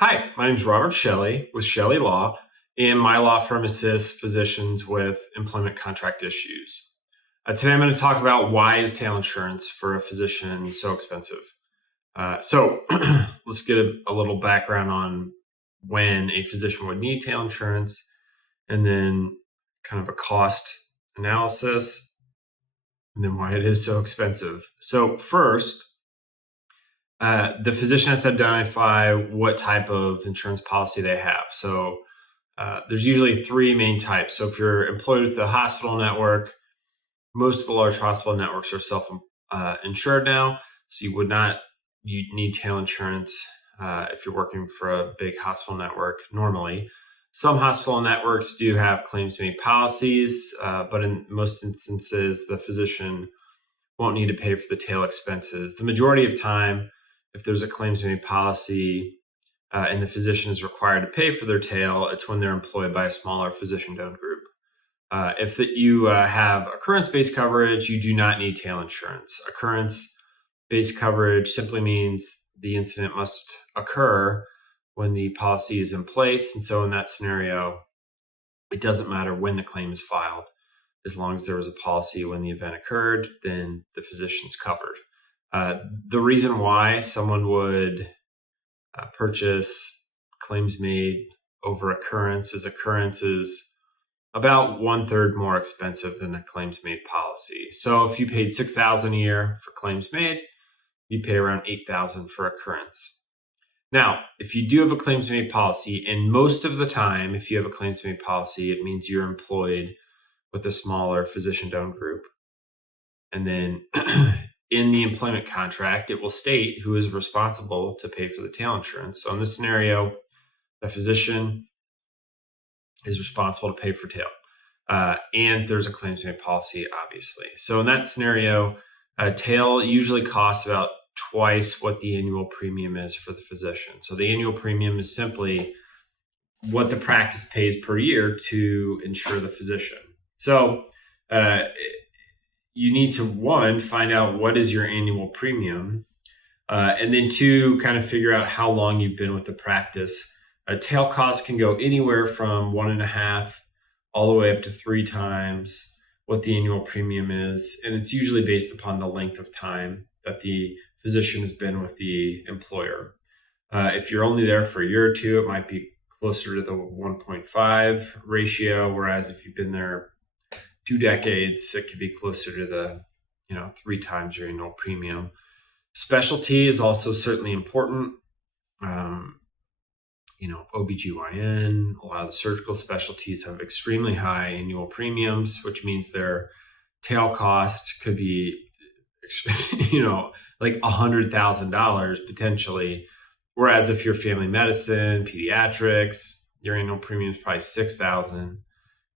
Hi, my name is Robert Shelley with Shelley Law, and my law firm assists physicians with employment contract issues. Today, I'm going to talk about why is tail insurance for a physician so expensive. So, let's get a little background on when a physician would need tail insurance, and then kind of a cost analysis, and then why it is so expensive. So, first, the physician has to identify what type of insurance policy they have. So there's usually three main types. So if you're employed with the hospital network, most of the large hospital networks are self-insured now. So you need tail insurance if you're working for a big hospital network normally. Some hospital networks do have claims-made policies, but in most instances, the physician won't need to pay for the tail expenses. The majority of time, if there's a claims-made policy and the physician is required to pay for their tail, it's when they're employed by a smaller physician-owned group. If you have occurrence-based coverage, you do not need tail insurance. Occurrence-based coverage simply means the incident must occur when the policy is in place. And so in that scenario, it doesn't matter when the claim is filed. As long as there was a policy when the event occurred, then the physician's covered. The reason why someone would purchase claims made over occurrence is about 1/3 more expensive than a claims made policy. So if you paid $6,000 a year for claims made, you pay around $8,000 for occurrence. Now, if you do have a claims made policy, and most of the time, if you have a claims made policy, it means you're employed with a smaller physician-owned group. And then in the employment contract, it will state who is responsible to pay for the tail insurance. So in this scenario, the physician is responsible to pay for tail. And there's a claims made policy, obviously. So in that scenario, tail usually costs about twice what the annual premium is for the physician. So the annual premium is simply what the practice pays per year to insure the physician. So you need to, one, find out what is your annual premium, and then two, kind of figure out how long you've been with the practice. Tail costs can go anywhere from 1.5 all the way up to 3 times what the annual premium is. And it's usually based upon the length of time that the physician has been with the employer. If you're only there for a year or two, it might be closer to the 1.5 ratio, whereas if you've been there 2 decades, it could be closer to the 3 times your annual premium. Specialty is also certainly important. OBGYN, a lot of the surgical specialties have extremely high annual premiums, which means their tail cost could be like $100,000 potentially. Whereas if you're family medicine, pediatrics, your annual premium is probably $6,000,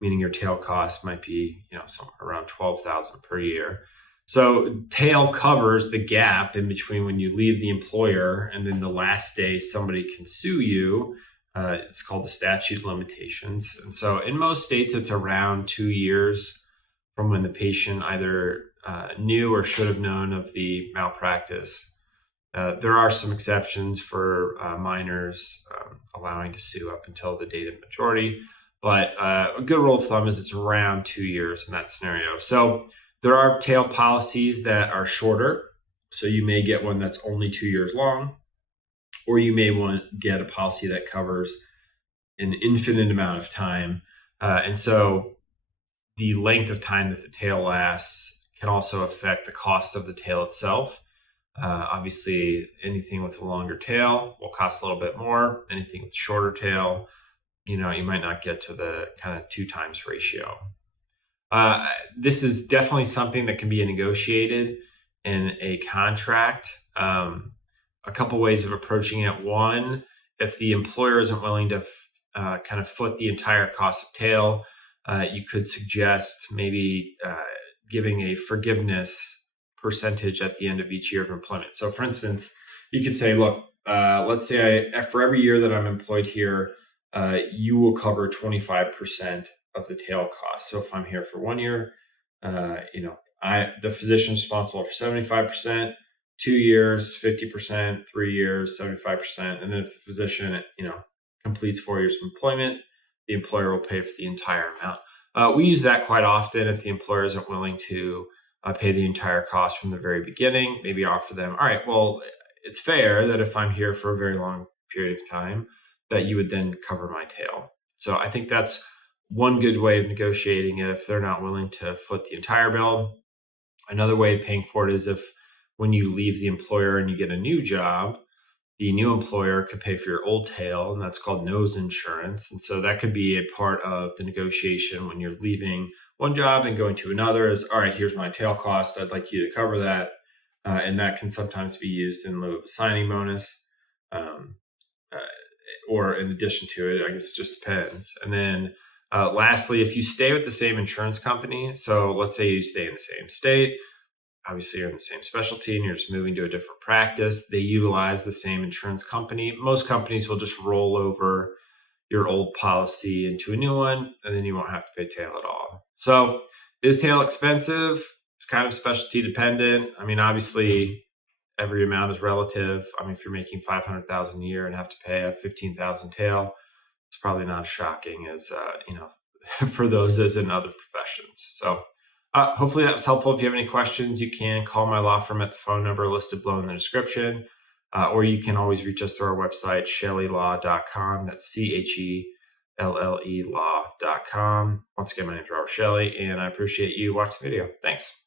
meaning your tail cost might be, somewhere around $12,000 per year. So tail covers the gap in between when you leave the employer and then the last day somebody can sue you. It's called the statute of limitations. And so in most states, it's around 2 years from when the patient either knew or should have known of the malpractice. There are some exceptions for minors allowing to sue up until the date of majority, but a good rule of thumb is it's around 2 years in that scenario. So there are tail policies that are shorter. So you may get one that's only 2 years long, or you may want to get a policy that covers an infinite amount of time. And so the length of time that the tail lasts can also affect the cost of the tail itself. Obviously, anything with a longer tail will cost a little bit more. Anything with shorter tail, you might not get to the kind of 2 times ratio. This is definitely something that can be negotiated in a contract. A couple ways of approaching it. One, if the employer isn't willing to kind of foot the entire cost of tail, you could suggest maybe giving a forgiveness percentage at the end of each year of employment. So for instance, you could say, look, let's say for every year that I'm employed here, you will cover 25% of the tail cost. So if I'm here for 1 year, the physician is responsible for 75%. 2 years, 50%, 3 years, 75%. And then if the physician, completes 4 years of employment, the employer will pay for the entire amount. We use that quite often if the employer isn't willing to pay the entire cost from the very beginning. Maybe offer them, all right, well, it's fair that if I'm here for a very long period of time, that you would then cover my tail. So I think that's one good way of negotiating it if they're not willing to foot the entire bill. Another way of paying for it is if when you leave the employer and you get a new job, the new employer could pay for your old tail, and that's called nose insurance. And so that could be a part of the negotiation when you're leaving one job and going to another is, all right, here's my tail cost. I'd like you to cover that. And that can sometimes be used in lieu of a signing bonus um, uh, or in addition to it. I guess it just depends. And then lastly, if you stay with the same insurance company, so let's say you stay in the same state, obviously you're in the same specialty and you're just moving to a different practice, they utilize the same insurance company. Most companies will just roll over your old policy into a new one, and then you won't have to pay tail at all. So is tail expensive? It's kind of specialty dependent. I mean, obviously every amount is relative. I mean, if you're making 500,000 a year and have to pay a 15,000 tail, it's probably not as shocking as, for those as in other professions. So hopefully that was helpful. If you have any questions, you can call my law firm at the phone number listed below in the description, or you can always reach us through our website, shellylaw.com. That's CHELLE law.com. Once again, my name is Robert Shelley, and I appreciate you watching the video. Thanks.